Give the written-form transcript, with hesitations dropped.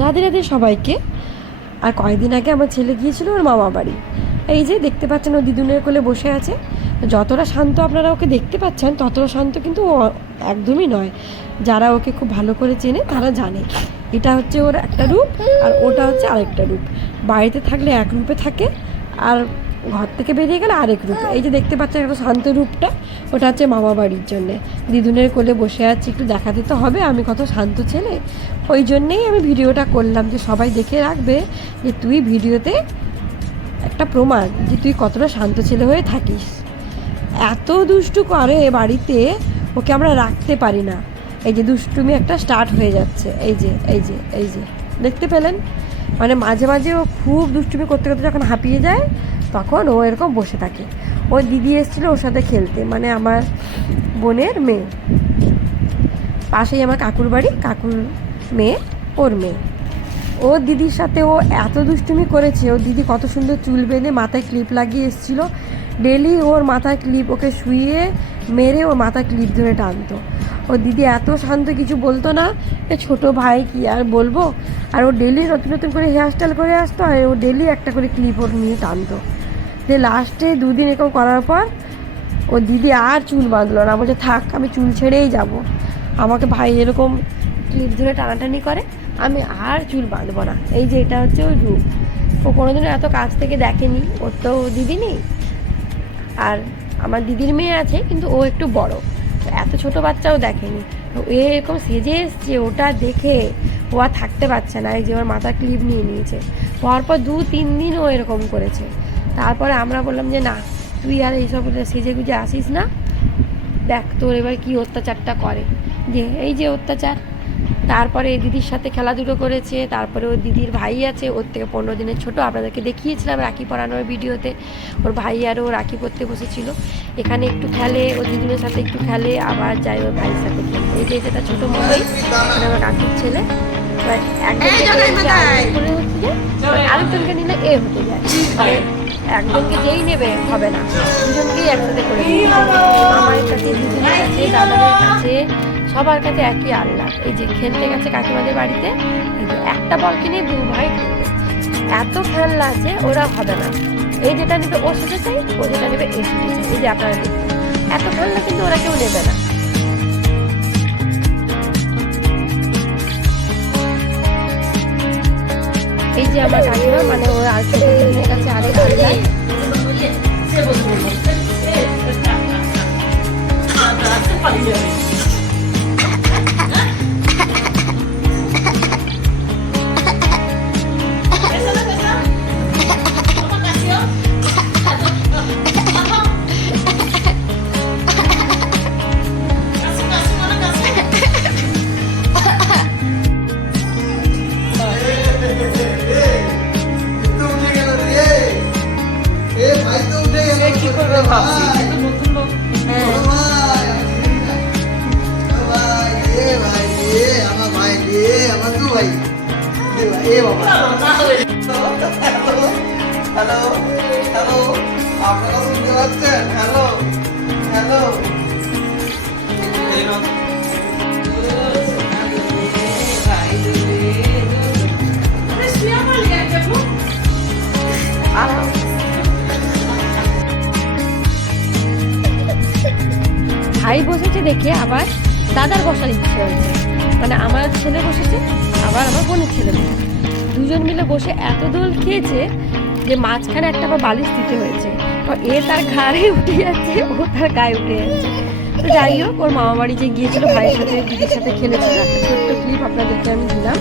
রাধে রাধে সবাইকে। আর কয়েকদিন আগে আমার ছেলে গিয়েছিল ওর মামা বাড়ি। এই যে দেখতে পাচ্ছেন ও দিদুনের কোলে বসে আছে। যতটা শান্ত আপনারা ওকে দেখতে পাচ্ছেন ততটা শান্ত কিন্তু ও একদমই নয়। যারা ওকে খুব ভালো করে চেনে তারা জানে এটা হচ্ছে ওর একটা রূপ আর ওটা হচ্ছে আরেকটা রূপ। বাড়িতে থাকলে এক রূপে থাকে আর ঘর থেকে বেরিয়ে গেলে আরেক রূপে। এই যে দেখতে পাচ্ছেন একটা শান্ত রূপটা, ওটা হচ্ছে মামা বাড়ির জন্যে। দিদুনের কোলে বসে আছি, একটু দেখাতে তো হবে আমি কত শান্ত ছেলে। ওই জন্যেই আমি ভিডিওটা করলাম যে সবাই দেখে রাখবে যে তুই ভিডিওতে একটা প্রমাণ যে তুই কতটা শান্ত ছেলে হয়ে থাকিস। এত দুষ্টু করে বাড়িতে, ওকে আমরা রাখতে পারি না। এই যে দুষ্টুমি একটা স্টার্ট হয়ে যাচ্ছে, এই যে এই যে এই যে দেখতে পেলেন। মানে মাঝে মাঝে ও খুব দুষ্টুমি করতে করতে যখন হাঁপিয়ে যায় তখন ও এরকম বসে থাকে। ওর দিদি এসেছিলো ওর সাথে খেলতে, মানে আমার বোনের মেয়ে, পাশেই আমার কাকুর বাড়ি, কাকুর মেয়ে ওর মেয়ে। ওর দিদির সাথে ও এত দুষ্টুমি করেছে। ওর দিদি কত সুন্দর চুল বেঁধে মাথায় ক্লিপ লাগিয়ে এসেছিলো। ডেলি ওর মাথায় ক্লিপ, ওকে শুইয়ে মেরে ওর মাথায় ক্লিপ ধরে টানতো। ওর দিদি এত শান্ত, কিছু বলতো না। এ ছোটো ভাই কি আর বলবো। আর ও ডেলি নতুন নতুন করে হেয়ারস্টাইল করে আসতো আর ও ডেলি একটা করে ক্লিপ ওর নিয়ে টানতো। যে লাস্টে দুদিন এরকম করার পর ও দিদি আর চুল বাঁধলো না, বলছে থাক আমি চুল ছেড়েই যাব। আমাকে ভাই এরকম ক্লিপ ধরে টানাটানি করে, আমি আর চুল বাঁধবো না। এই যে এটা হচ্ছে ওই রূপ। ও কোনোদিনও এত কাছ থেকে দেখেনি, ওর তো দিদি নেই। আর আমার দিদির মেয়ে আছে কিন্তু ও একটু বড়, এত ছোট বাচ্চাও দেখেনি। এরকম সেজে এসছে, ওটা দেখে ও আর থাকতে পারছে না। এই যে ওর মাথা ক্লিপ নিয়ে নিয়েছে, পরপর 2-3 দিন ও এরকম করেছে। তারপরে আমরা বললাম যে না, তুই আর এইসব সেজে গুজে আসিস না, দেখ তোর এবার কী অত্যাচারটা করে। যে এই যে অত্যাচার। তারপরে দিদির সাথে খেলাধুলো করেছে। তারপরে ওর দিদির ভাই আছে, ওর থেকে 15 দিনের ছোটো, আপনাদেরকে দেখিয়েছিলাম রাখি পরানোর ভিডিওতে। ওর ভাই আরও রাখি পরতে বসেছিল। এখানে একটু খেলে, ওর দিদির সাথে একটু খেলে, আবার যায় ওর ভাইয়ের সাথে খেলে। এই যে এটা ছোটো মোবাইল, মানে আমার কাকুর ছেলে। এবার একজনকে আরেকজনকে নিলে এ হতে যায়, মানে একজনকে যেই নেবে হবে না, দুজনকেই একসাথে করে মামার কাছে, দিদির কাছে, দাদাদের কাছে, সবার কাছে একই আল্লাহ। এই যে খেলতে গেছে কাকিমাদের বাড়িতে, এই যে একটা বল কিনে 2 ভাই খেলবে। এত খেলনা আছে, ওরা হবে না। এই যেটা নেবে ও সাথে চাই, ও যেটা নেবে এই সাথে চাই। এই যে আপনারা দেখুন, এত খেলনা কিন্তু ওরা কেউ নেবে না। এই যে আমার কাকিমা, মানে ওর আর দিদির কাছে আরেক আল্লাহ। হ্যালো হ্যালো, আপনারা শুনতে পাচ্ছেন? Hello hello. ভাই বসেছে দেখে আবার দাদার বসার ইচ্ছে হয়েছে। মানে আমার ছেলে বসেছে, আবার আমার বোনের ছেলে বসেছে। দুজন মিলে বসে এত দোল খেয়েছে যে মাঝখানে একটা আবার বালিশ দিতে হয়েছে। এ তার ঘাড়ে উঠে যাচ্ছে, ও তার গায়ে উঠে যাচ্ছে। তো যাই হোক, ওর মামা বাড়ি যে গিয়েছিল ভাইয়ের সাথে, দিদির সাথে খেলেছিল, একটা ছোট্ট ক্লিপ আপনাদেরকে আমি দিলাম।